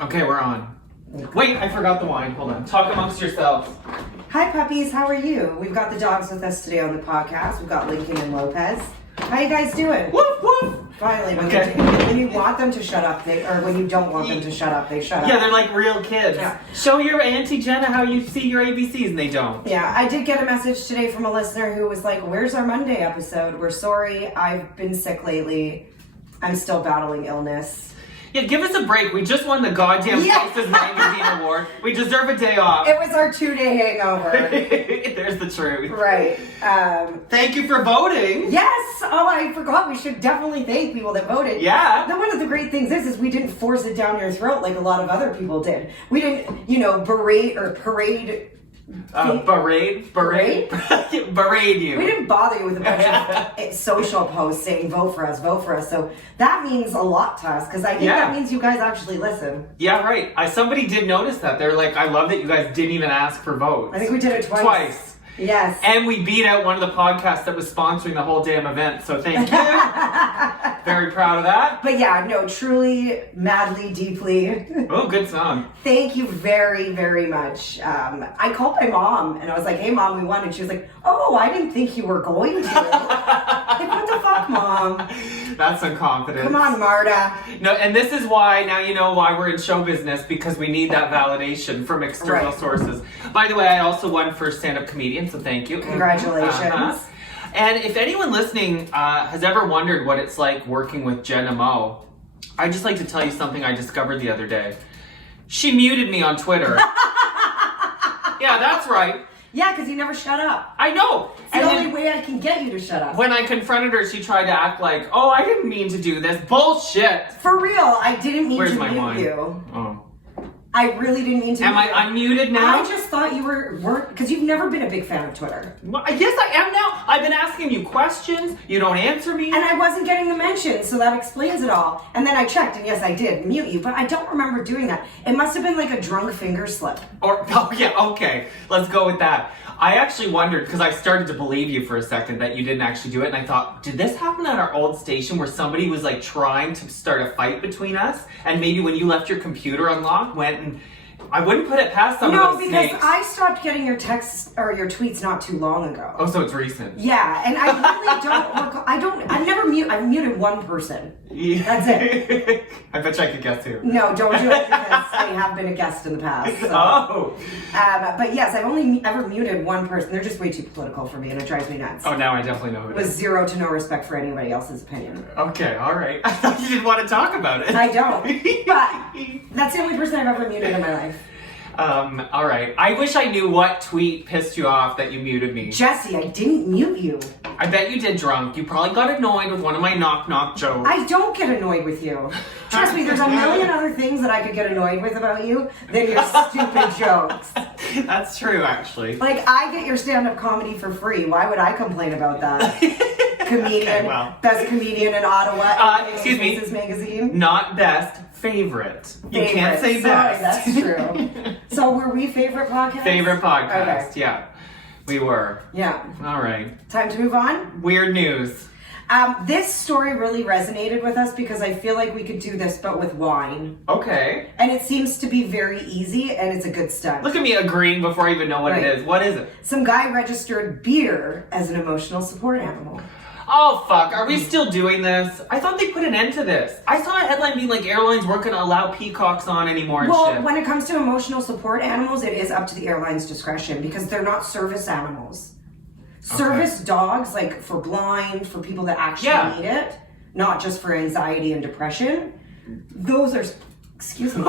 Okay, we're on. Wait, I forgot the wine. Hold on. Talk amongst yourselves. Hi puppies, how are you? We've got the dogs with us today on the podcast. We've got Lincoln and Lopez. How you guys doing? Woof woof. Finally, Okay. when you want them to shut up, or when you don't want them to shut up, they shut up. Yeah, they're like real kids. Yeah. Show your Auntie Jenna how you see your ABCs, and they don't. Yeah, I did get a message today from a listener who was like, "Where's our Monday episode? We're sorry, I've been sick lately. I'm still battling illness." Yeah, give us a break. We just won the goddamn Faces Magazine Award. We deserve a day off. It was our 2-day hangover. There's the truth. Right. Thank you for voting. Yes! Oh, I forgot. We should definitely thank people that voted. Yeah. Now, one of the great things is we didn't force it down your throat like a lot of other people did. We didn't, berate or parade. Berate you. We didn't bother you with a bunch of social posts saying vote for us, vote for us. So that means a lot to us because I think that means you guys actually listen. Yeah, right. Somebody did notice that. They're like, I love that you guys didn't even ask for votes. I think we did it twice. Yes. And we beat out one of the podcasts that was sponsoring the whole damn event. So thank you. Very proud of that. But yeah, no, truly, madly, deeply. Oh, good song. Thank you very, very much. I called my mom and I was like, "Hey mom, we won." And she was like, "Oh, I didn't think you were going to." Like, what the fuck, mom? That's some confidence. Come on, Marta. No, and this is why, now you know why we're in show business, because we need that validation from external sources. By the way, I also won for stand-up comedian, so thank you. Congratulations. And if anyone listening has ever wondered what it's like working with Jenna Moe, I'd just like to tell you something I discovered the other day. She muted me on Twitter. Yeah, that's right. Yeah, because you never shut up. I know. It's the only way I can get you to shut up. When I confronted her, she tried to act like, "Oh, I didn't mean to do this." Bullshit. For real, I didn't mean Where's to my mute wine? you. Oh. I really didn't mean to. Am I unmuted now? I just thought you weren't, because you've never been a big fan of Twitter. Well, yes, I am now. I've been asking you questions. You don't answer me. And I wasn't getting the mentions, so that explains it all. And then I checked, and yes, I did mute you, but I don't remember doing that. It must have been like a drunk finger slip. Okay. Let's go with that. I actually wondered, because I started to believe you for a second that you didn't actually do it, and I thought, did this happen at our old station where somebody was like trying to start a fight between us? And maybe when you left your computer unlocked, went and... I wouldn't put it past some of those snakes. No, because I stopped getting your texts or your tweets not too long ago. Oh, so it's recent. Yeah, and I really don't recall. I've muted one person. Yeah. That's it. I bet you I could guess who. No, don't do it because I have been a guest in the past. So. Oh. But yes, I've only ever muted one person. They're just way too political for me, and it drives me nuts. Oh, now I definitely know who it With is. zero to no respect for anybody else's opinion. Okay, all right. I thought you didn't want to talk about it. I don't. But that's the only person I've ever muted in my life. All right. I wish I knew what tweet pissed you off that you muted me. Jesse, I didn't mute you. I bet you did drunk. You probably got annoyed with one of my knock-knock jokes. I don't get annoyed with you. Trust me, there's a million other things that I could get annoyed with about you than your stupid jokes. That's true, actually. Like, I get your stand-up comedy for free. Why would I complain about that? Comedian, best comedian in Ottawa. Excuse me. Faces Magazine. Not best, favorite. You can't say best. Sorry, that's true. So were we favorite podcast? Favorite podcast, okay. yeah. We were. Yeah. All right. Time to move on? Weird news. This story really resonated with us because I feel like we could do this, but with wine. Okay. And it seems to be very easy, and it's a good stunt. Look at me agreeing before I even know what it is. What is it? Some guy registered beer as an emotional support animal. Oh, fuck. Are we still doing this? I thought they put an end to this. I saw a headline being like airlines weren't going to allow peacocks on anymore and Well, shit. when it comes to emotional support animals, it is up to the airline's discretion because they're not service animals. Service dogs, like for blind, for people that actually need it, not just for anxiety and depression. Those are, excuse me,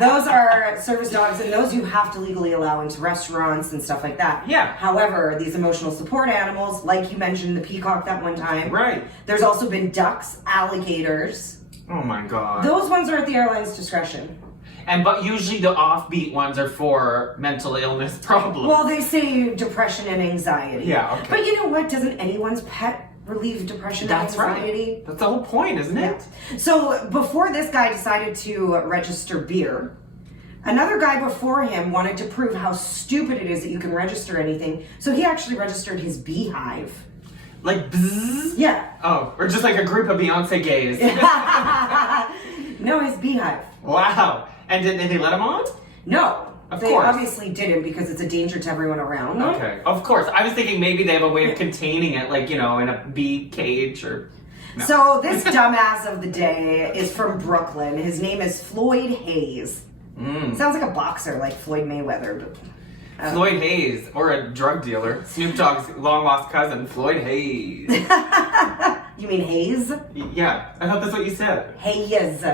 those are service dogs, and those you have to legally allow into restaurants and stuff like that. Yeah. However, these emotional support animals, like you mentioned the peacock that one time. Right. There's also been ducks, alligators. Oh my god. Those ones are at the airline's discretion. But usually the offbeat ones are for mental illness problems. Well, they say depression and anxiety. Yeah, okay. But you know what? Doesn't anyone's pet relieve depression and anxiety? Right. That's the whole point, isn't it? So before this guy decided to register beer, another guy before him wanted to prove how stupid it is that you can register anything. So he actually registered his beehive. Like bzzz? Yeah. Oh, or just like a group of Beyonce gays. No, his beehive. Wow. And did they let him on? No. Of They course. obviously didn't because it's a danger to everyone around them. Okay. Of course. I was thinking maybe they have a way of containing it, like, in a bee cage or... No. So this dumbass of the day is from Brooklyn. His name is Floyd Hayes. Sounds like a boxer, like Floyd Mayweather. But, Floyd Hayes, or a drug dealer. Snoop Dogg's long-lost cousin, Floyd Hayes. You mean Hayes? Yeah, I thought that's what you said. Hayes.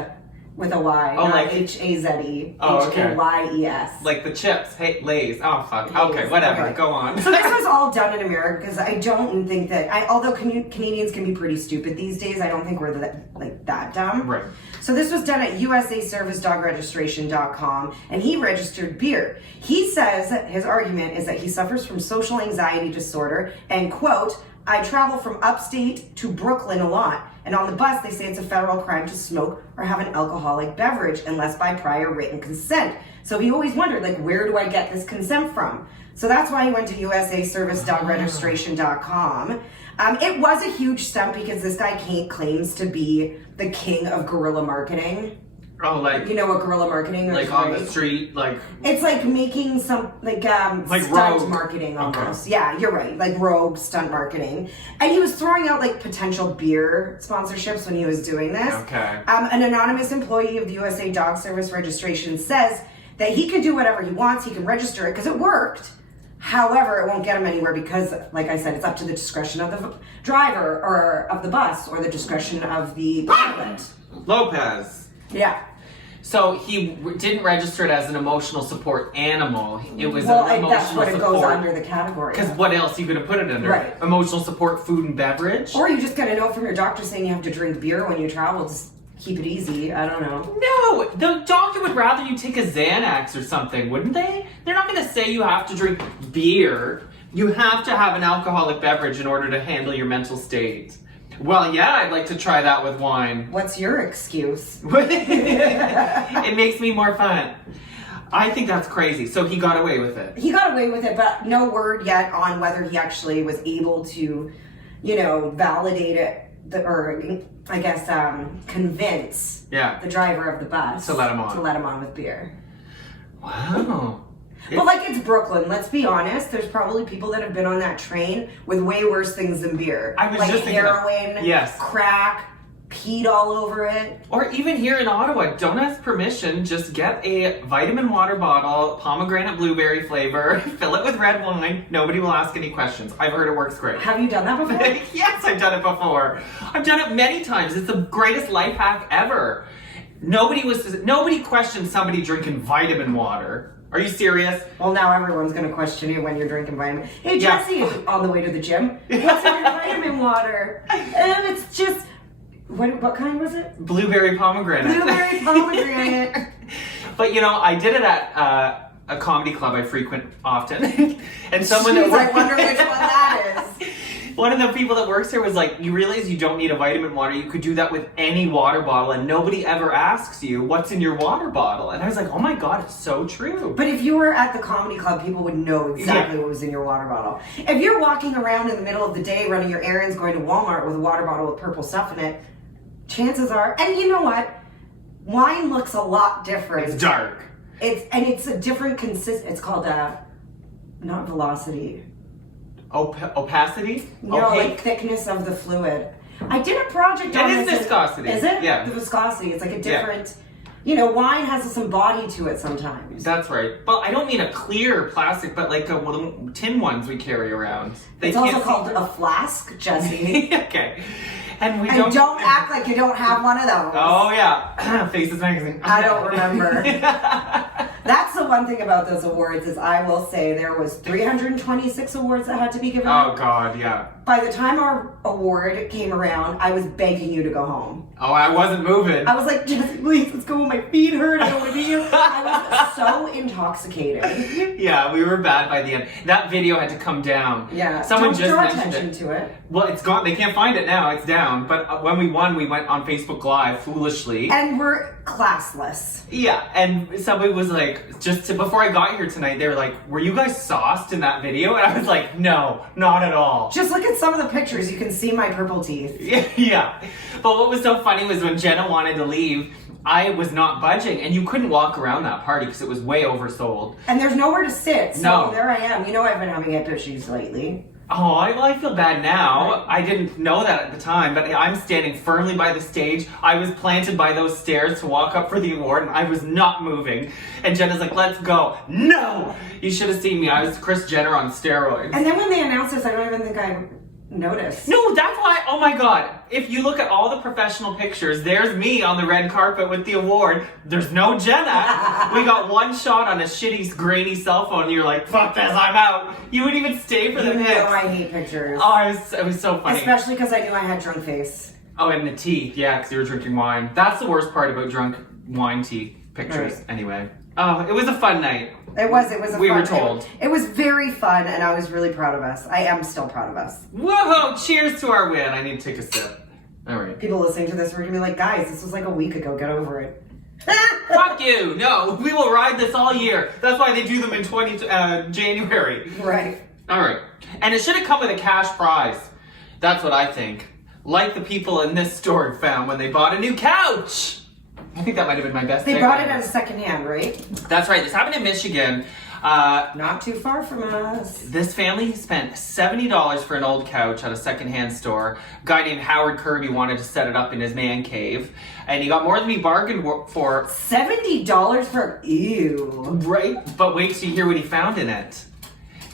With a Y. Oh, not like- H-A-Z-E. Oh, okay. H-A-Y-E-S. Like the chips. Hey, Lay's. Oh, fuck. Lay's. Okay, whatever. Okay. Go on. So this was all done in America because I don't think that... although Canadians can be pretty stupid these days, I don't think we're that dumb. Right. So this was done at USAServiceDogRegistration.com, and he registered beer. He says his argument is that he suffers from social anxiety disorder, and quote, I travel from upstate to Brooklyn a lot, and on the bus they say it's a federal crime to smoke or have an alcoholic beverage unless by prior written consent. So he always wondered, like, where do I get this consent from? So that's why he went to USAServiceDogRegistration.com. It was a huge stunt because this guy claims to be the king of guerrilla marketing. Oh, like... You know what guerrilla marketing is, Like on right? the street, like... It's like making some, stunt rogue marketing almost. Okay. Yeah, you're right. Like rogue stunt marketing. And he was throwing out like potential beer sponsorships when he was doing this. Okay. An anonymous employee of the USA Dog Service Registration says that he can do whatever he wants. He can register it because it worked. However, it won't get him anywhere because, like I said, it's up to the discretion of the driver or of the bus or the discretion of the pilot. Lopez. Yeah. So he didn't register it as an emotional support animal. It was Well, an and emotional that's what it support. goes under the category. Because what else are you going to put it under? Right. Emotional support, food and beverage? Or you just get a note from your doctor saying you have to drink beer when you travel. Just keep it easy. I don't know. No, the doctor would rather you take a Xanax or something, wouldn't they? They're not going to say you have to drink beer. You have to have an alcoholic beverage in order to handle your mental state. Well, yeah, I'd like to try that with wine. What's your excuse? It makes me more fun. I think that's crazy. So he got away with it. He got away with it, but no word yet on whether he actually was able to, validate it, convince the driver of the bus To let him on. To let him on with beer. Wow. But it's Brooklyn, let's be honest. There's probably people that have been on that train with way worse things than beer. I was like just thinking that. heroin, Yes. crack, peed all over it. Or even here in Ottawa, don't ask permission, just get a vitamin water bottle, pomegranate blueberry flavor, fill it with red wine, nobody will ask any questions. I've heard it works great. Have you done that before? Yes, I've done it before. I've done it many times. It's the greatest life hack ever. Nobody questioned somebody drinking vitamin water. Are you serious? Well, now everyone's going to question you when you're drinking vitamin. Hey, Yeah. Jesse, on the way to the gym. What's in your vitamin water? It's just... What kind was it? Blueberry pomegranate. Blueberry pomegranate. But I did it at a comedy club I frequent often. And someone Jeez, that I wonder which one that is. One of the people that works here was like, you realize you don't need a vitamin water. You could do that with any water bottle and nobody ever asks you what's in your water bottle. And I was like, oh my God, it's so true. But if you were at the comedy club, people would know exactly what was in your water bottle. If you're walking around in the middle of the day running your errands, going to Walmart with a water bottle with purple stuff in it, chances are, and you know what? Wine looks a lot different. It's dark. It's a different it's called not velocity. Opacity? No, like thickness of the fluid. I did a project on It is this. viscosity. Is it? Yeah. The viscosity. It's like a different, wine has some body to it sometimes. That's right. Well, I don't mean a clear plastic, but like one of the tin ones we carry around. It's also called a flask, Jesse. Okay. And don't act like you don't have one of those. Oh yeah. Faces Magazine. I don't remember. That's the one thing about those awards is I will say there was 326 awards that had to be given out. Oh God, yeah. By the time our award came around, I was begging you to go home. Oh, I wasn't moving. I was like, Jesse, please, let's go. My feet hurt. I don't want to be here. I was so intoxicated. Yeah, we were bad by the end. That video had to come down. Yeah. Someone Don't just draw mentioned attention it. to it. Well, it's gone. They can't find it now. It's down. But when we won, we went on Facebook Live foolishly. And we're classless. Yeah, and somebody was like, before I got here tonight, they were like, were you guys sauced in that video? And I was like, no, not at all. Just look at some of the pictures. You can see my purple teeth. Yeah. But what was so funny was when Jenna wanted to leave, I was not budging, and you couldn't walk around that party because it was way oversold. And there's nowhere to sit, so No. there I am. You know I've been having hip issues lately. Oh, I feel bad now. Right. I didn't know that at the time, but I'm standing firmly by the stage. I was planted by those stairs to walk up for the award, and I was not moving. And Jenna's like, let's go. No! You should have seen me. I was Kris Jenner on steroids. And then when they announced this, I don't even think I noticed. No, that's why, oh my god. If you look at all the professional pictures, there's me on the red carpet with the award. There's no Jenna. We got one shot on a shitty, grainy cell phone, and you're like, fuck this, I'm out. You wouldn't even stay for the You know pics. I hate pictures. Oh, it was so funny. Especially because I knew I had drunk face. Oh, and the teeth, yeah, because you were drinking wine. That's the worst part about drunk wine teeth pictures, Right. anyway. Oh, it was a fun night. It was a We fun, were told. It was very fun, and I was really proud of us. I am still proud of us. Whoa, cheers to our win. I need to take a sip. All right. People listening to this are going to be like, guys, this was like a week ago. Get over it. Fuck you. No, we will ride this all year. That's why they do them in January. Right. All right. And it should have come with a cash prize. That's what I think. Like the people in this store found when they bought a new couch. I think that might have been my best They segue. bought it at a second hand, right? That's right. This happened in Michigan. Not too far from us. This family spent $70 for an old couch at a secondhand store. A guy named Howard Kirby wanted to set it up in his man cave. And he got more than he bargained for. $70 for ew. Right? But wait till you hear what he found in it.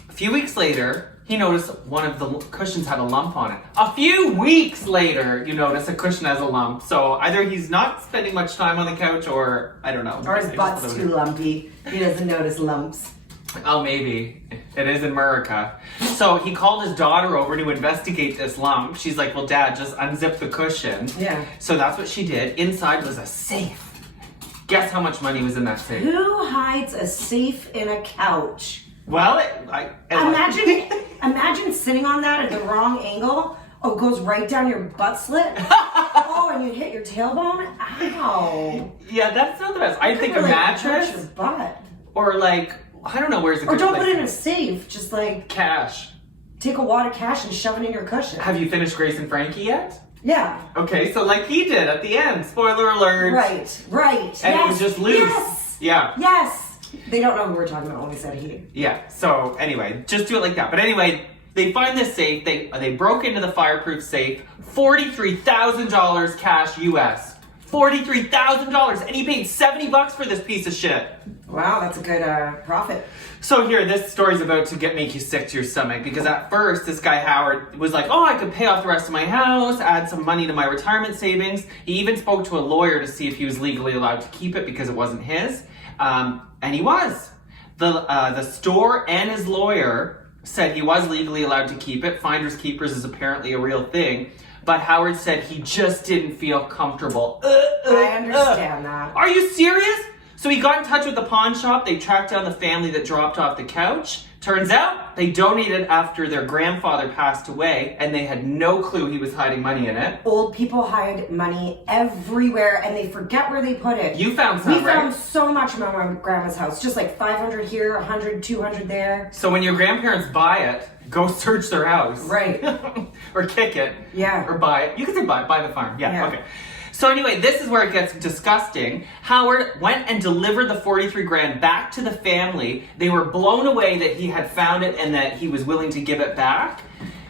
A few weeks later, he noticed one of the cushions had a lump on it. A few weeks later, you notice a cushion has a lump. So either he's not spending much time on the couch or, I don't know. Or his butt's too lumpy. He doesn't notice lumps. Oh, maybe. It is in America. So he called his daughter over to investigate this lump. She's like, well, Dad, just unzip the cushion. Yeah. So that's what she did. Inside was a safe. Guess how much money was in that safe? Who hides a safe in a couch? Well, Imagine sitting on that at the wrong angle. Oh, it goes right down your butt slit. Oh, and you hit your tailbone. Ow. Yeah, that's not the best. I think a Really mattress hurt your butt. or like, I don't know, where's the Or don't put it in a safe. Just like cash. take a wad of cash and shove it in your cushion. Have you finished Grace and Frankie yet? Yeah. Okay, so like he did at the end. Spoiler alert. Right. And yes. it was just loose. Yes. Yeah. Yes. They don't know who we're talking about when we said he. Yeah, so anyway, just do it like that. But anyway, they find this safe. They broke into the fireproof safe. $43,000 cash US. $43,000, and he paid $70 for this piece of shit. Wow, that's a good profit. So here, this story's about to make you sick to your stomach, because at first, this guy Howard was like, oh, I could pay off the rest of my house, add some money to my retirement savings. He even spoke to a lawyer to see if he was legally allowed to keep it because it wasn't his. And he was. The store and his lawyer said he was legally allowed to keep it. Finders keepers is apparently a real thing. But Howard said he just didn't feel comfortable. I understand that. Are you serious? So he got in touch with the pawn shop. They tracked down the family that dropped off the couch. Turns out they donated after their grandfather passed away, and they had no clue he was hiding money in it. Old people hide money everywhere, and they forget where they put it. You found some, We right? found so much in my grandma's house. Just like 500 here, 100, 200 there. So when your grandparents buy it, go search their house. Right. Or kick it. Yeah. Or buy it. You can say buy the farm. Yeah, Yeah. okay. So anyway, this is where it gets disgusting. Howard went and delivered the 43 grand back to the family. They were blown away that he had found it and that he was willing to give it back.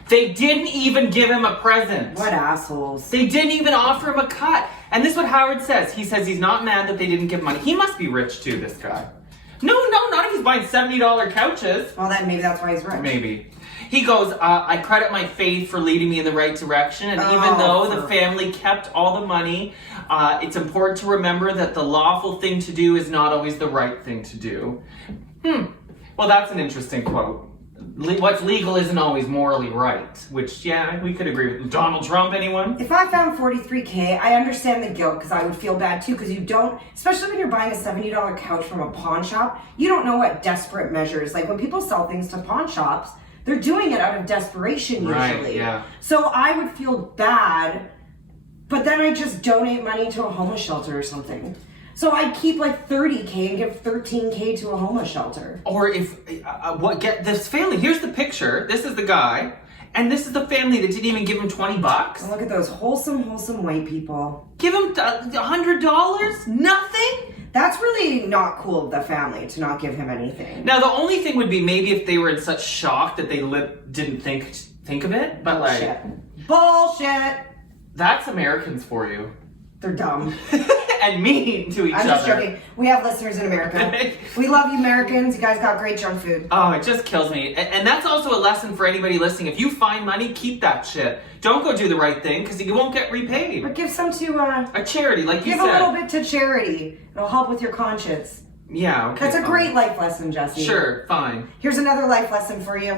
They didn't even give him a present. What assholes. They didn't even offer him a cut. And this is what Howard says. He says he's not mad that they didn't give money. He must be rich too, this guy. No, not if he's buying $70 couches. Well, then maybe that's why he's rich. Maybe. He goes, I credit my faith for leading me in the right direction, and even Oh, though the family kept all the money, it's important to remember that the lawful thing to do is not always the right thing to do. Well, that's an interesting quote. What's legal isn't always morally right, which, yeah, we could agree with. Donald Trump, anyone? If I found 43K, I understand the guilt because I would feel bad too, because you don't, especially when you're buying a $70 couch from a pawn shop, you don't know what desperate measures, like when people sell things to pawn shops, they're doing it out of desperation usually. Right, yeah. So I would feel bad, but then I just donate money to a homeless shelter or something. So I keep like 30K and give 13K to a homeless shelter. Or if, get this family, here's the picture, this is the guy, and this is the family that didn't even give him $20. And look at those wholesome white people. Give him $100? Nothing? That's really not cool of the family to not give him anything. Now the only thing would be maybe if they were in such shock that they didn't think of it, but Bullshit! That's Americans for you. They're dumb. And mean to each other. I'm just joking. We have listeners in America. We love you, Americans. You guys got great junk food. Oh, it just kills me. And that's also a lesson for anybody listening. If you find money, keep that shit. Don't go do the right thing because you won't get repaid. But give some to a charity, like you said. Give a little bit to charity. It'll help with your conscience. Yeah, okay. That's a great life lesson, Jesse. Sure, fine. Here's another life lesson for you.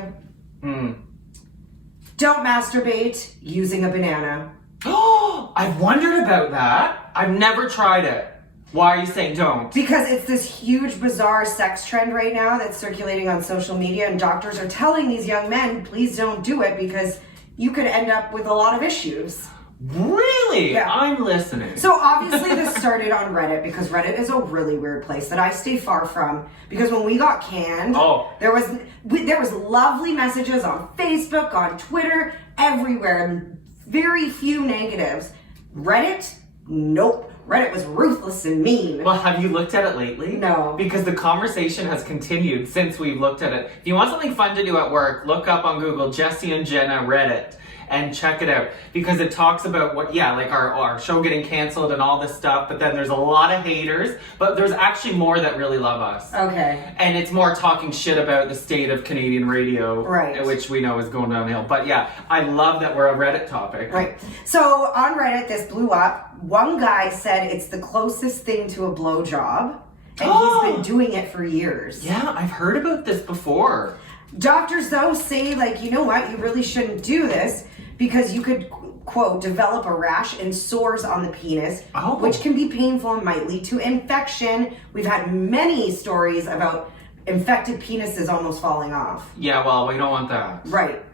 Don't masturbate using a banana. Oh, I've wondered about that. I've never tried it. Why are you saying don't? Because it's this huge, bizarre sex trend right now that's circulating on social media, and doctors are telling these young men, please don't do it because you could end up with a lot of issues. Really? Yeah. I'm listening. So obviously this started on Reddit because Reddit is a really weird place that I stay far from. Because when we got canned, there was lovely messages on Facebook, on Twitter, everywhere, and very few negatives. Reddit, nope. Reddit was ruthless and mean. Well, have you looked at it lately? No. Because the conversation has continued since we've looked at it. If you want something fun to do at work, look up on Google Jesse and Jenna Reddit and check it out. Because it talks about like our show getting canceled and all this stuff, but then there's a lot of haters, but there's actually more that really love us. Okay. And it's more talking shit about the state of Canadian radio, right, which we know is going downhill. But yeah, I love that we're a Reddit topic. Right. So on Reddit, this blew up. One guy said it's the closest thing to a blowjob, and he's been doing it for years. Yeah, I've heard about this before. Doctors, though, say, like, you know what, you really shouldn't do this because you could, quote, develop a rash and sores on the penis, which can be painful and might lead to infection. We've had many stories about infected penises almost falling off. Yeah, well, we don't want that. Right.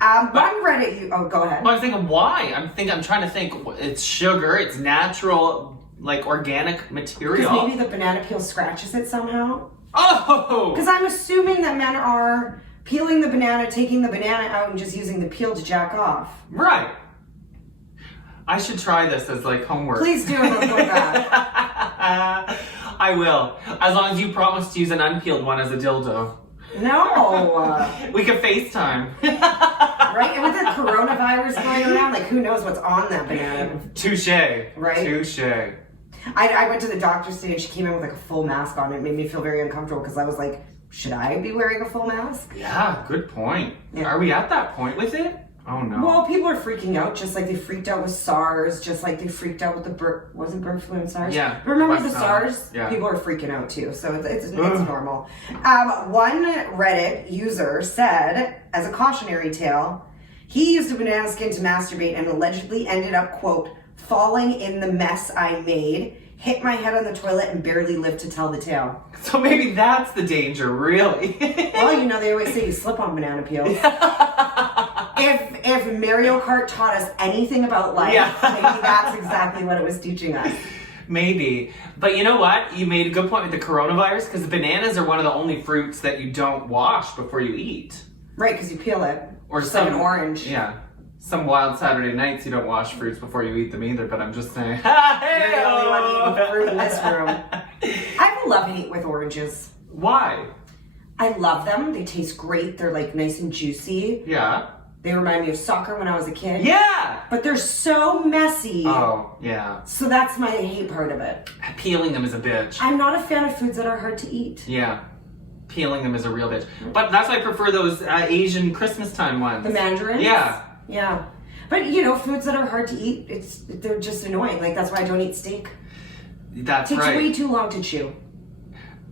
On Reddit, go ahead. Well, I'm thinking, why? I'm trying to think, it's sugar, it's natural, like, organic material. Because maybe the banana peel scratches it somehow. Oh! Because I'm assuming that men are peeling the banana, taking the banana out, and just using the peel to jack off. Right. I should try this as, like, homework. Please do it before that. I will. As long as you promise to use an unpeeled one as a dildo. No. We could FaceTime. Right? And with the coronavirus going around, like, who knows what's on that banana? Touche. Right? Touche. I went to the doctor today and she came in with like a full mask on. It made me feel very uncomfortable because I was like, should I be wearing a full mask? Yeah, good point. Yeah. Are we at that point with it? Oh no. Well, people are freaking out just like they freaked out with SARS, just like they freaked out with the wasn't bird flu and SARS? Yeah. Remember the SARS? Yeah. People are freaking out too, so it's normal. One Reddit user said, as a cautionary tale, he used a banana skin to masturbate and allegedly ended up, quote, falling in the mess I made, hit my head on the toilet, and barely lived to tell the tale. So maybe that's the danger, really. Well, you know, they always say you slip on banana peels. If Mario Kart taught us anything about life, maybe that's exactly what it was teaching us. Maybe. But you know what? You made a good point with the coronavirus, because the bananas are one of the only fruits that you don't wash before you eat. Right, because you peel it. Or just like an orange. Yeah. Some wild Saturday nights you don't wash fruits before you eat them either, but I'm just saying. Hey, you're the only one eating fruit in this room. I have a love-hate with oranges. Why? I love them. They taste great. They're like nice and juicy. Yeah. They remind me of soccer when I was a kid. Yeah! But they're so messy. Oh, yeah. So that's my hate part of it. Peeling them is a bitch. I'm not a fan of foods that are hard to eat. Yeah. Peeling them is a real bitch. But that's why I prefer those Asian Christmas time ones. The mandarins? Yeah. Yeah. But, you know, foods that are hard to eat, they're just annoying. Like, that's why I don't eat steak. That's right. It takes right. way too long to chew.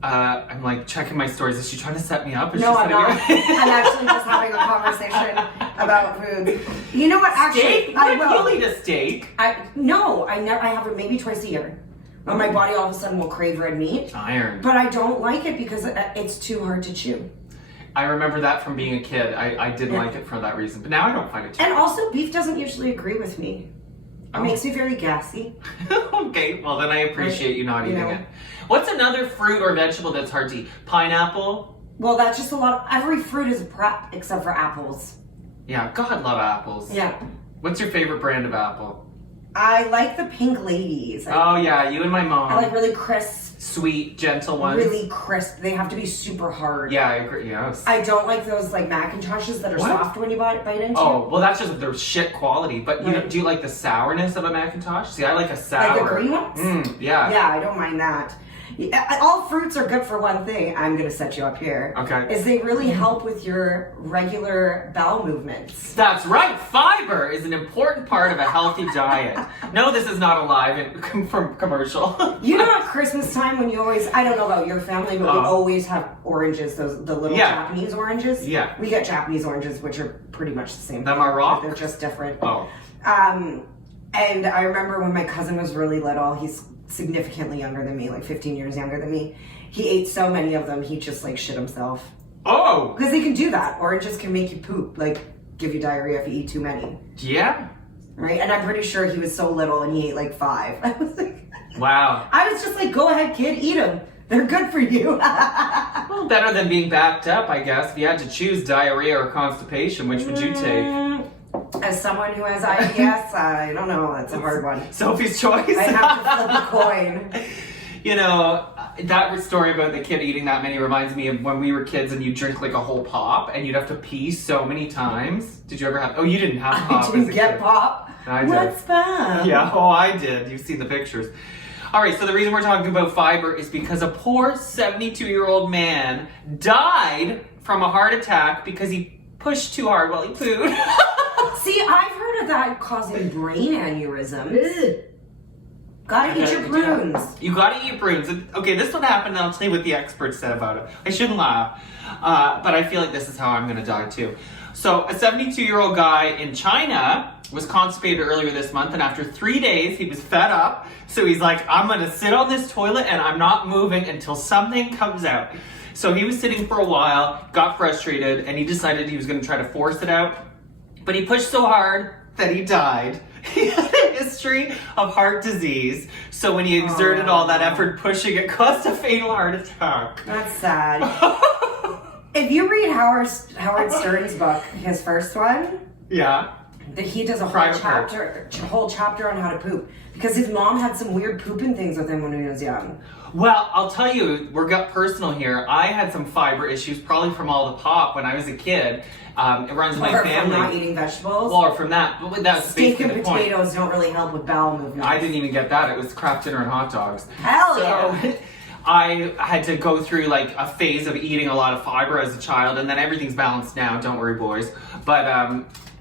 I'm like checking my stories. Is she trying to set me up? No, I'm not. I'm actually just having a conversation about food. You know what? Actually, steak? I will. You'll eat a steak. No, I have it maybe twice a year. When my body all of a sudden will crave red meat. Iron. But I don't like it because it's too hard to chew. I remember that from being a kid. I didn't like it for that reason. But now I don't find it too And hard. also, beef doesn't usually agree with me. It makes me very gassy. Okay, well then I appreciate you not eating know. it. What's another fruit or vegetable that's hard to eat? Pineapple? Well, that's just a lot of, every fruit is a prep except for apples. Yeah, God love apples. Yeah. What's your favorite brand of apple? I like the pink ladies. Oh yeah, you and my mom. I like really crisp. Sweet, gentle ones. Really crisp. They have to be super hard. Yeah, I agree. Yes. I don't like those like Macintoshes that are What? soft when you bite into. Oh, well that's just their shit quality. But you know, Right. do you like the sourness of a Macintosh? See, I like a sour. Like the green ones? Yeah. Yeah, I don't mind that. Yeah, all fruits are good for one thing. I'm going to set you up here. Okay. Is they really help with your regular bowel movements. That's right. Fiber is an important part of a healthy diet. No, this is not a live from commercial. You know at Christmas time when you always, I don't know about your family, but we always have oranges, the little Japanese oranges. Yeah. We get Japanese oranges, which are pretty much the same. Them are raw? They're just different. Oh. And I remember when my cousin was really little, he's significantly younger than me, like 15 years younger than me. He ate so many of them, he just like shit himself. Oh. Because they can do that. Oranges can make you poop, like give you diarrhea if you eat too many. Yeah. Right? And I'm pretty sure he was so little and he ate like 5. I was like, Wow. I was just like, go ahead, kid, eat them. They're good for you. Well, better than being backed up, I guess. If you had to choose diarrhea or constipation, which would you take? As someone who has IBS, I don't know. That's a hard one. Sophie's choice. I have to flip a coin. You know, that story about the kid eating that many reminds me of when we were kids and you drink like a whole pop and you'd have to pee so many times. Did you ever have? Oh, you didn't have pop. I didn't as a get kid. pop. I did. What's that? Yeah, oh, I did. You've seen the pictures. All right, so the reason we're talking about fiber is because a poor 72-year-old man died from a heart attack because he pushed too hard while he pooed. See, I've heard of that causing brain aneurysms. Gotta eat your prunes. You gotta eat prunes. Okay, this one happened, and I'll tell you what the experts said about it. I shouldn't laugh, but I feel like this is how I'm gonna die too. So, a 72-year-old guy in China was constipated earlier this month, and after 3 days, he was fed up. So he's like, I'm gonna sit on this toilet and I'm not moving until something comes out. So he was sitting for a while, got frustrated, and he decided he was gonna try to force it out. But he pushed so hard that he died. He had a history of heart disease, so when he exerted all that effort pushing, it caused a fatal heart attack. That's sad. If you read Howard Stern's book, his first one, Yeah. that he does a Private whole chapter on how to poop because his mom had some weird pooping things with him when he was young. Well, I'll tell you, we're gut personal here. I had some fiber issues, probably from all the pop when I was a kid. It runs in my Or family. from not eating vegetables. Or from that. But that's Steak and basically the point. potatoes don't really help with bowel movement. I didn't even get that. It was Kraft dinner and hot dogs. Hell yeah. I had to go through like a phase of eating a lot of fiber as a child, and then everything's balanced now. Don't worry, boys. But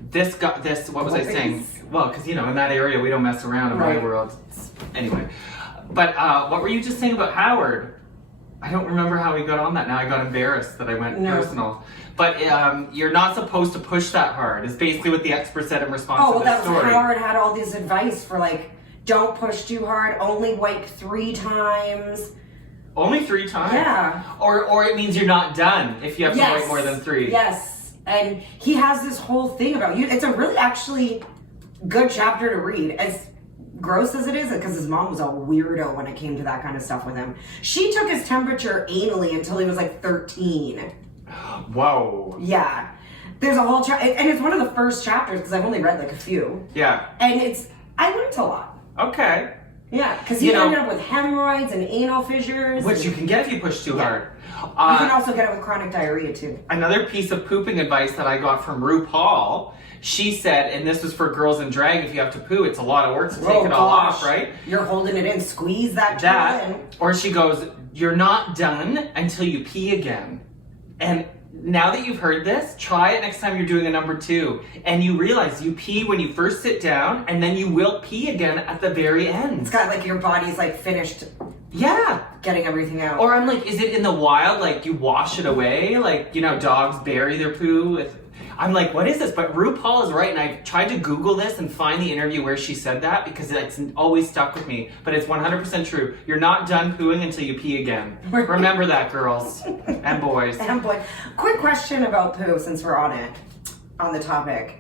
what was I saying? Well, because in that area we don't mess around in my world. Anyway, but what were you just saying about Howard? I don't remember how we got on that now. I got embarrassed that I went personal. But you're not supposed to push that hard. Is basically what the expert said in response to the story. Howard had all this advice for like, don't push too hard, only wipe 3 times. Only 3 times? Yeah. Or it means you're not done if you have to wait more than 3. Yes. And he has this whole thing about you. It's a really actually good chapter to read. As gross as it is, because his mom was a weirdo when it came to that kind of stuff with him. She took his temperature anally until he was like 13. Whoa. Yeah. There's a whole chapter, and it's one of the first chapters because I've only read like a few. Yeah. And I learned a lot. Okay. Yeah, because he ended up with hemorrhoids and anal fissures. Which you can get if you push too hard. You can also get it with chronic diarrhea too. Another piece of pooping advice that I got from RuPaul, she said, and this was for girls in drag, if you have to poo, it's a lot of work to take it all off, right? You're holding it in, squeeze that in. Or she goes, you're not done until you pee again. And now that you've heard this, try it next time you're doing a number 2. And you realize you pee when you first sit down, and then you will pee again at the very end. It's got like your body's like finished. Yeah. Getting everything out. Or I'm like, is it in the wild? Like you wash it away? Like, dogs bury their poo with... I'm like, what is this? But RuPaul is right, and I've tried to Google this and find the interview where she said that because it's always stuck with me. But it's 100% true. You're not done pooing until you pee again. Remember that, girls and boys. And boy, quick question about poo since we're on the topic.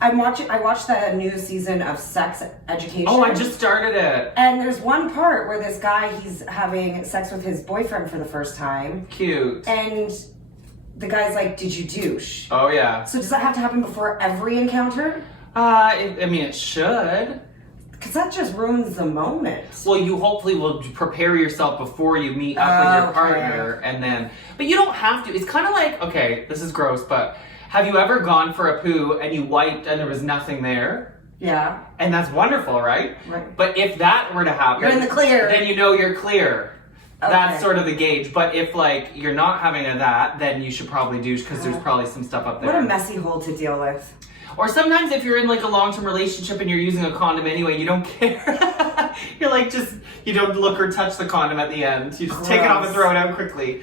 I watched the new season of Sex Education. Oh, I just started it. And there's one part where this guy, he's having sex with his boyfriend for the first time. Cute. And the guy's like, did you douche? Oh, yeah. So does that have to happen before every encounter? I mean, it should. Because that just ruins the moment. Well, you hopefully will prepare yourself before you meet up with your partner, and then... But you don't have to. It's kind of like, okay, this is gross, but have you ever gone for a poo and you wiped and there was nothing there? Yeah. And that's wonderful, right? Right. But if that were to happen... You're in the clear. Then you know you're clear. Okay. That's sort of the gauge. But if, like, you're not having that, then you should probably douche because there's probably some stuff up there. What a messy hole to deal with. Or sometimes if you're in like a long-term relationship and you're using a condom anyway, you don't care. You're like you don't look or touch the condom at the end. You just take it off and throw it out quickly.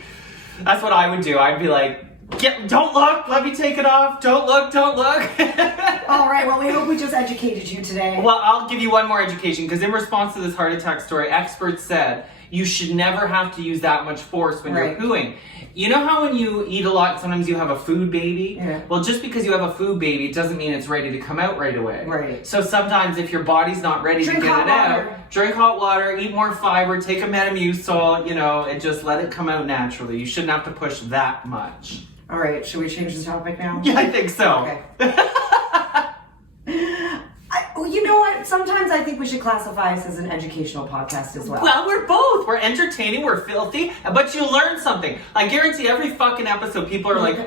That's what I would do. I'd be like, don't look, let me take it off. Don't look, don't look. All right, well, we hope we just educated you today. Well, I'll give you one more education because in response to this heart attack story, experts said you should never have to use that much force when you're pooing. You know how when you eat a lot, sometimes you have a food baby? Yeah. Well, just because you have a food baby, it doesn't mean it's ready to come out right away. Right. So sometimes if your body's not ready to get it out, drink hot water, eat more fiber, take a Metamucil, and just let it come out naturally. You shouldn't have to push that much. All right, should we change the topic now? Yeah, I think so. Okay. You know what? Sometimes I think we should classify us as an educational podcast as well. Well, we're both. We're entertaining, we're filthy, but you learn something. I guarantee every fucking episode people are like,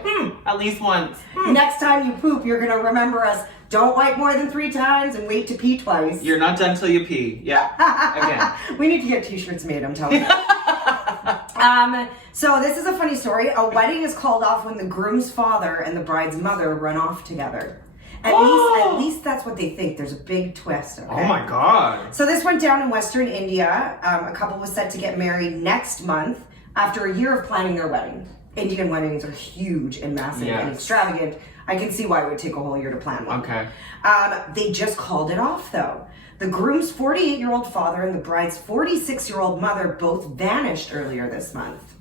at least once. Next time you poop, you're going to remember us. Don't wipe more than 3 times and wait to pee twice. You're not done till you pee. Yeah. Again. We need to get t-shirts made, I'm telling you. So this is a funny story. A wedding is called off when the groom's father and the bride's mother run off together. At least that's what they think. There's a big twist. Okay? Oh my God. So this went down in Western India. A couple was set to get married next month after a year of planning their wedding. Indian weddings are huge and massive and extravagant. I can see why it would take a whole year to plan one. Okay. They just called it off though. The groom's 48-year-old father and the bride's 46-year-old mother both vanished earlier this month.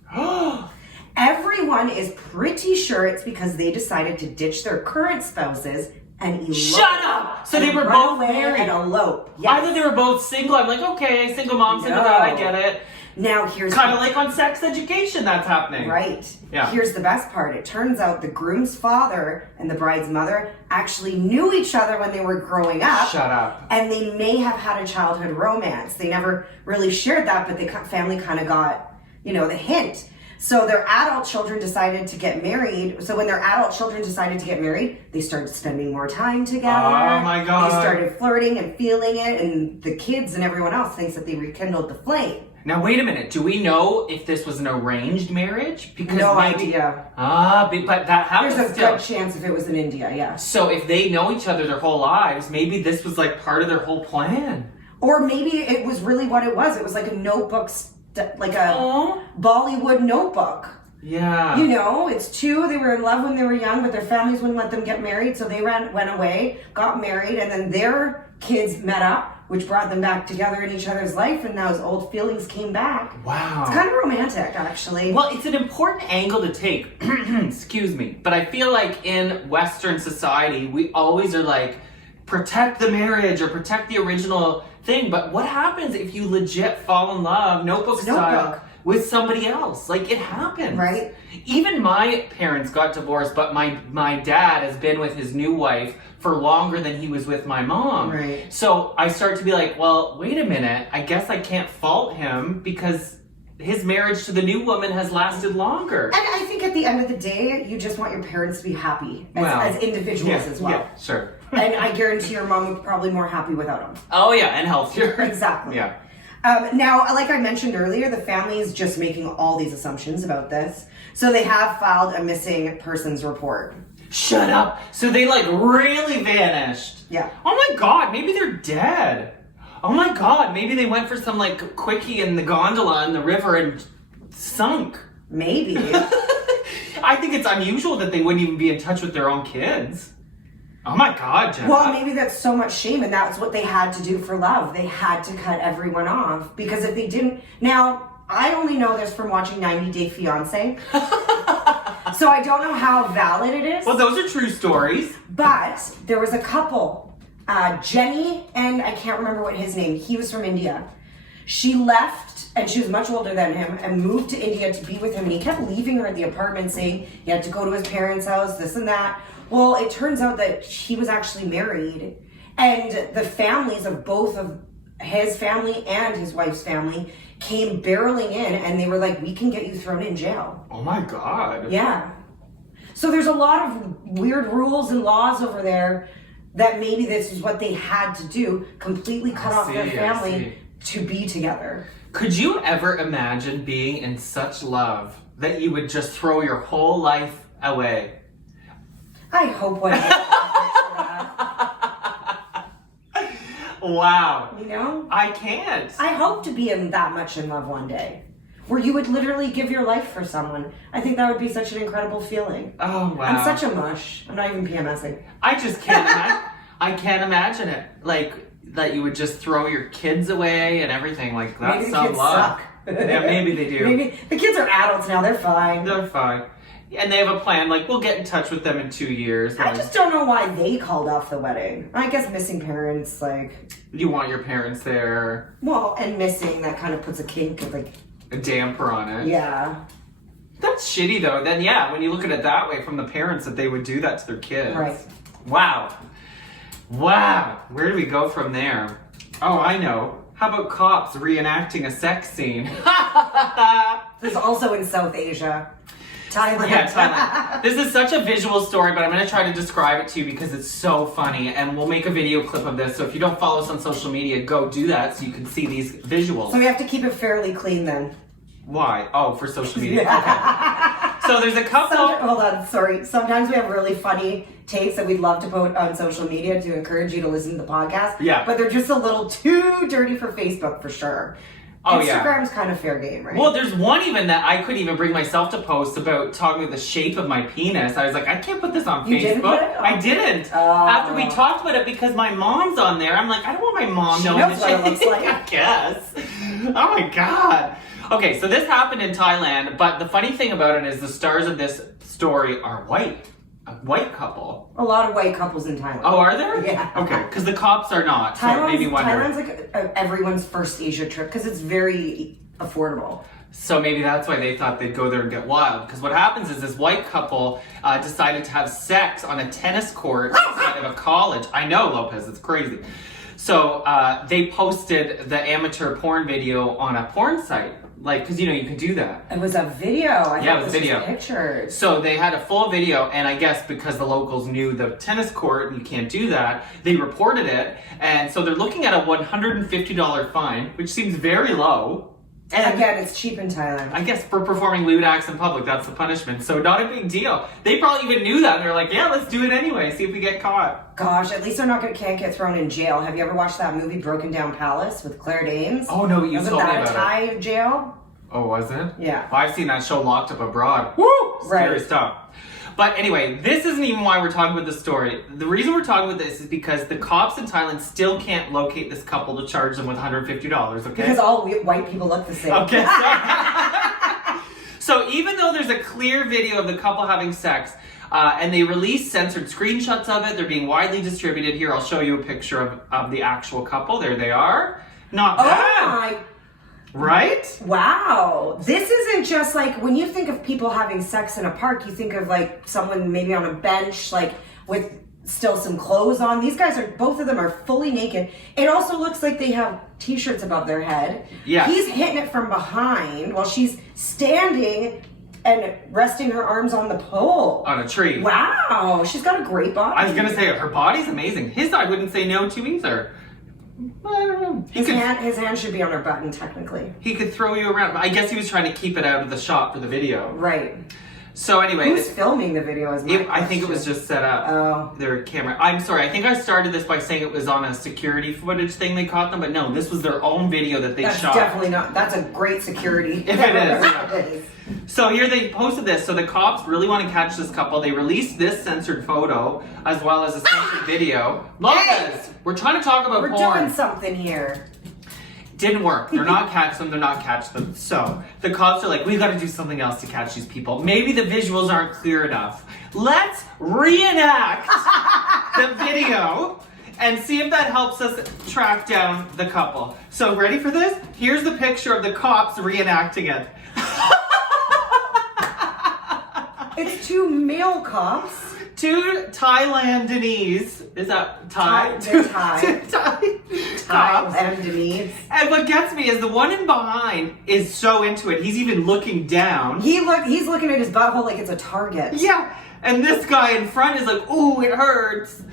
Everyone is pretty sure it's because they decided to ditch their current spouses and elope. Shut up! So they were both married and elope. Yes. I thought they were both single. I'm like, okay, single mom, single dad, I get it. Now here's kind of like on Sex Education that's happening. Right. Yeah. Here's the best part. It turns out the groom's father and the bride's mother actually knew each other when they were growing up. Shut up. And they may have had a childhood romance. They never really shared that, but the family kind of got, the hint. So their adult children decided to get married. So when their adult children decided to get married, they started spending more time together. Oh my God. They started flirting and feeling it, and the kids and everyone else thinks that they rekindled the flame. Now wait a minute. Do we know if this was an arranged marriage? Because no idea. But that happens. There's a good chance if it was in India, yeah. So if they know each other their whole lives, maybe this was like part of their whole plan. Or maybe it was really what it was. It was like a notebook, like a Bollywood notebook. Yeah. It's two. They were in love when they were young, but their families wouldn't let them get married. So they went away, got married, and then their kids met up, which brought them back together in each other's life, and those old feelings came back. Wow. It's kind of romantic, actually. Well, it's an important angle to take. Excuse me. But I feel like in Western society, we always are like, protect the marriage or protect the original thing. But what happens if you legit fall in love, notebook style, with somebody else? Like, it happens. Right. Even my parents got divorced, but my dad has been with his new wife for longer than he was with my mom. Right. So I start to be like, well, wait a minute. I guess I can't fault him because his marriage to the new woman has lasted longer. And I think at the end of the day, you just want your parents to be happy as individuals as well. Yeah, sure. And I guarantee your mom would be probably more happy without him. Oh yeah, and healthier. Exactly. Yeah. Now, like I mentioned earlier, the family is just making all these assumptions about this. So they have filed a missing persons report. Shut up. So they like really vanished. Yeah. Oh my God, maybe they're dead. Oh my God, maybe they went for some like quickie in the gondola in the river and sunk. Maybe. I think it's unusual that they wouldn't even be in touch with their own kids. Oh my God, Jenna. Well, maybe that's so much shame, and that's what they had to do for love. They had to cut everyone off, because if they didn't... Now, I only know this from watching 90 Day Fiancé. So I don't know how valid it is. Well, those are true stories. But there was a couple, Jenny and I can't remember what his name. He was from India. She left, and she was much older than him, and moved to India to be with him. And he kept leaving her at the apartment, saying he had to go to his parents' house, this and that. Well, it turns out that he was actually married, and the families of both of his family and his wife's family came barreling in, and they were like, "We can get you thrown in jail." Oh my God. Yeah. So there's a lot of weird rules and laws over there that maybe this is what they had to do, completely cut off their family to be together. Could you ever imagine being in such love that you would just throw your whole life away? I hope one day. Wow. You know? I can't. I hope to be in that much in love one day. Where you would literally give your life for someone. I think that would be such an incredible feeling. Oh, wow. I'm such a mush. I'm not even PMSing. I just can't imagine. I can't imagine it. Like, that you would just throw your kids away and everything. Like, that's Maybe the some kids love. suck. Yeah, maybe they do. Maybe the kids are adults now. They're fine. They're fine. And they have a plan. Like, we'll get in touch with them in 2 years. I just don't know why they called off the wedding. I guess missing parents, like... You want your parents there. Well, and missing, that kind of puts a kink of, like... A damper on it. Yeah. That's shitty, though. Then, yeah, when you look at it that way from the parents, that they would do that to their kids. Right. Wow. Wow. Where do we go from there? Oh, I know. How about cops reenacting a sex scene? This is also in South Asia. Thailand. Yeah, Thailand. This is such a visual story, but I'm going to try to describe it to you because it's so funny, and we'll make a video clip of this. So if you don't follow us on social media, go do that so you can see these visuals. So we have to keep it fairly clean then. Why? Oh, for social media. Okay. So there's a couple. Hold on, sorry. Sometimes we have really funny takes that we'd love to put on social media to encourage you to listen to the podcast. Yeah. But they're just a little too dirty for Facebook for sure. Oh, yeah. Instagram's kind of fair game, right? Well, there's one even that I couldn't even bring myself to post about talking about the shape of my penis. I was like, I can't put this on You Facebook. didn't put it? I didn't. After we talked about it because my mom's on there, I'm like, I don't want my mom She knowing knows the what it shape. looks like. I guess. Oh my God. Okay, so this happened in Thailand, but the funny thing about it is the stars of this story are white. A white couple. A lot of white couples in Thailand. Oh, are there? Yeah. Okay, because the cops are not, so it made me wonder. Thailand's like everyone's first Asia trip because it's very affordable. So maybe that's why they thought they'd go there and get wild. Because what happens is this white couple decided to have sex on a tennis court outside of a college. I know, Lopez, it's crazy. So they posted the amateur porn video on a porn site. Like, because you know, you can do that. It was a video. Yeah, it was video. Pictures. So they had a full video, and I guess because the locals knew the tennis court and you can't do that, they reported it. And so they're looking at a $150 fine, which seems very low. And again, it's cheap in Thailand. I guess for performing lewd acts in public, that's the punishment. So not a big deal. They probably even knew that. And they're like, yeah, let's do it anyway. See if we get caught. Gosh, at least they're not can't get thrown in jail. Have you ever watched that movie Broken Down Palace with Claire Danes? Oh, no, you Wasn't told me that a about Thai jail? Oh, was it? Yeah. Well, I've seen that show Locked Up Abroad. Woo! Scary stuff. But anyway, this isn't even why we're talking about this story. The reason we're talking about this is because the cops in Thailand still can't locate this couple to charge them with $150, okay? Because all white people look the same. Okay, so even though there's a clear video of the couple having sex, and they released censored screenshots of it, they're being widely distributed. Here, I'll show you a picture of the actual couple. There they are. Not bad. Right? Wow. This isn't just like, when you think of people having sex in a park, you think of like someone maybe on a bench, like with still some clothes on. These guys are, both of them are fully naked. It also looks like they have t-shirts above their head. Yeah. He's hitting it from behind while she's standing and resting her arms on the pole. On a tree. Wow. She's got a great body. I was going to say, her body's amazing. His I wouldn't say no to either. I don't know. His hand should be on her button, technically. He could throw you around. I guess he was trying to keep it out of the shot for the video. Right. So anyway. Who's filming the video is my I think it was just set up. Oh. Their camera. I'm sorry. I think I started this by saying it was on a security footage thing they caught them, but no, this was their own video that they shot. That's definitely not. That's a great security. If it is. Yeah. So here they posted this. So the cops really want to catch this couple. They released this censored photo as well as a censored video. Lopez, we're trying to talk about porn. We're doing something here. Didn't work. They're not catch them. They're not catch them. So the cops are like, we got to do something else to catch these people. Maybe the visuals aren't clear enough. Let's reenact the video and see if that helps us track down the couple. So ready for this? Here's the picture of the cops reenacting it. It's two male cops. Two Thailandese. Is that Thai? Thai. Cops. Thailandese. And what gets me is the one in behind is so into it. He's even looking down. He's looking at his butthole like it's a target. Yeah. And this guy in front is like, ooh, it hurts.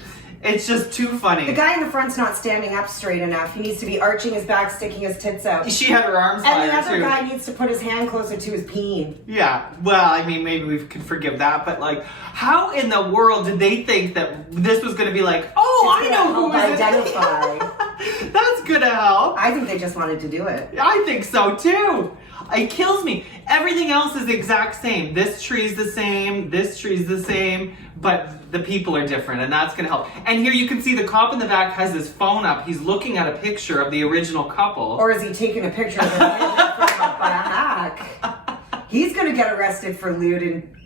It's just too funny. The guy in the front's not standing up straight enough. He needs to be arching his back, sticking his tits out. She had her arms And the fired, other too. guy needs to put his hand closer to his peen. Yeah, well, I mean, maybe we can forgive that, but like, how in the world did they think that this was going to be like, oh, It's I know who gonna is identify. That's gonna help. I think they just wanted to do it. I think so too. It kills me. Everything else is the exact same. This tree's the same, this tree's the same, but the people are different, and that's gonna help. And here you can see the cop in the back has his phone up. He's looking at a picture of the original couple. Or is he taking a picture of it from the back? He's gonna get arrested for lewd and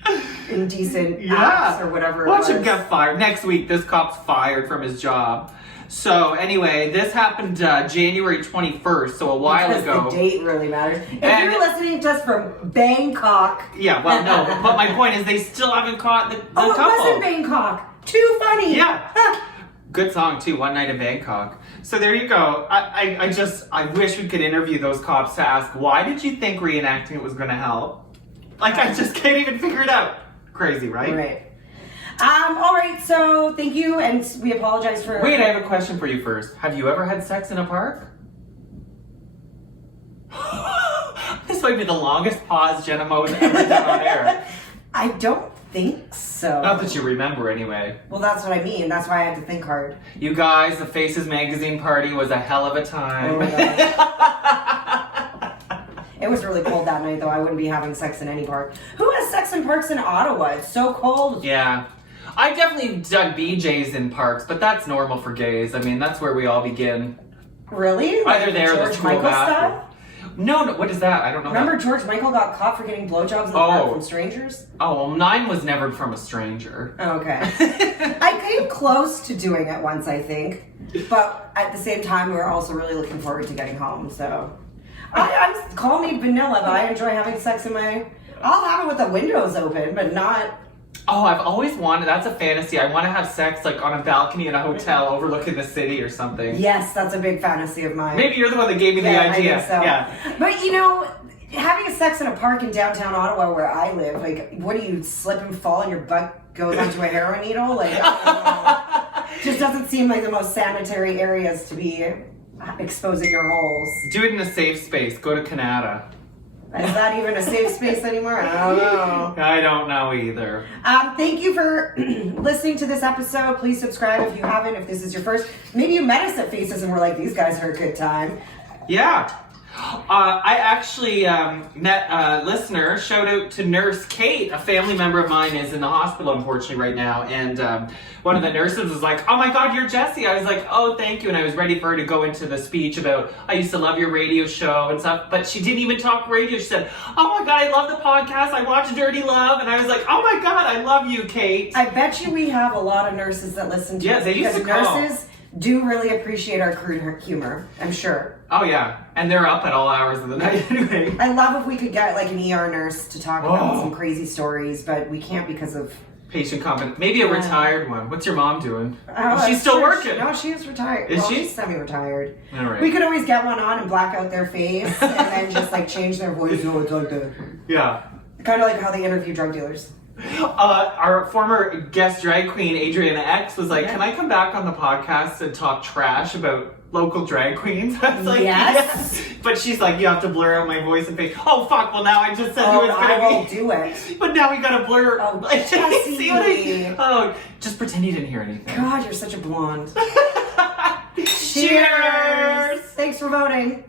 indecent acts or whatever it Watch was. him get fired. Next week, this cop's fired from his job. So anyway, this happened January 21st, so a while because ago. The date really matters. If And- you're listening to us from Bangkok. Yeah, well, no, but my point is they still haven't caught the Oh, couple. it wasn't Bangkok. Too funny. Yeah. Good song too, One Night in Bangkok. So there you go. I wish we could interview those cops to ask, why did you think reenacting it was going to help? Like, I just can't even figure it out. Crazy, right? Right. All right, so thank you, and we apologize for... Wait, I have a question for you first. Have you ever had sex in a park? This might be the longest pause Jenna Mo's ever done on air. I don't think so. Not that you remember, anyway. Well, that's what I mean. That's why I had to think hard. You guys, the Faces magazine party was a hell of a time. Oh, my gosh. It was really cold that night, though. I wouldn't be having sex in any park. Who has sex in parks in Ottawa? It's so cold. Yeah. I definitely done BJ's in parks, but that's normal for gays. I mean, that's where we all begin. Really? Either there or the George school Michael bathroom. style? No, what is that? I don't know. Remember that. George Michael got caught for getting blowjobs in the park from strangers? Oh, well, mine was never from a stranger. Oh, okay. I came close to doing it once, I think. But at the same time, we were also really looking forward to getting home, so... call me vanilla, but I enjoy having sex in my... I'll have it with the windows open, but not... Oh, I've always wanted, that's a fantasy. I want to have sex like on a balcony in a hotel overlooking the city or something. Yes, that's a big fantasy of mine. Maybe you're the one that gave me the idea. I think so. Yeah. But you know, having sex in a park in downtown Ottawa where I live, like, what do you slip and fall and your butt goes onto a heroin needle? Like, I don't know. Just doesn't seem like the most sanitary areas to be exposing your holes. Do it in a safe space. Go to Canada. Is that even a safe space anymore? I don't know. I don't know either. Thank you for listening to this episode. Please subscribe if you haven't, if this is your first. Maybe you met us at Faces and were like, these guys are a good time. Yeah. I actually met a listener. Shout out to Nurse Kate. A family member of mine is in the hospital, unfortunately, right now. And one of the nurses was like, oh my God, you're Jessie. I was like, oh, thank you. And I was ready for her to go into the speech about, I used to love your radio show and stuff. But she didn't even talk radio. She said, oh my God, I love the podcast. I watch Dirty Love. And I was like, oh my God, I love you, Kate. I bet you we have a lot of nurses that listen to us. They used to call. Nurses do really appreciate our crude humor, I'm sure. Oh yeah, and they're up at all hours of the night anyway. I love if we could get like an ER nurse to talk about some crazy stories, but we can't because of... Patient confidence. Maybe a retired one. What's your mom doing? Oh, She's still working. No, she is retired. Is she? She's semi-retired. All right. We could always get one on and black out their face and then just like change their voice. No, it's like that. Yeah. Kind of like how they interview drug dealers. Our former guest drag queen, Adriana X, was like, can I come back on the podcast and talk trash about local drag queens? I was like, yes. But she's like, you have to blur out my voice and face. Oh, fuck. Well, now I just said who it's going I to won't be. do it. But now we got to blur. Oh, See what oh, just pretend you didn't hear anything. God, you're such a blonde. Cheers! Thanks for voting.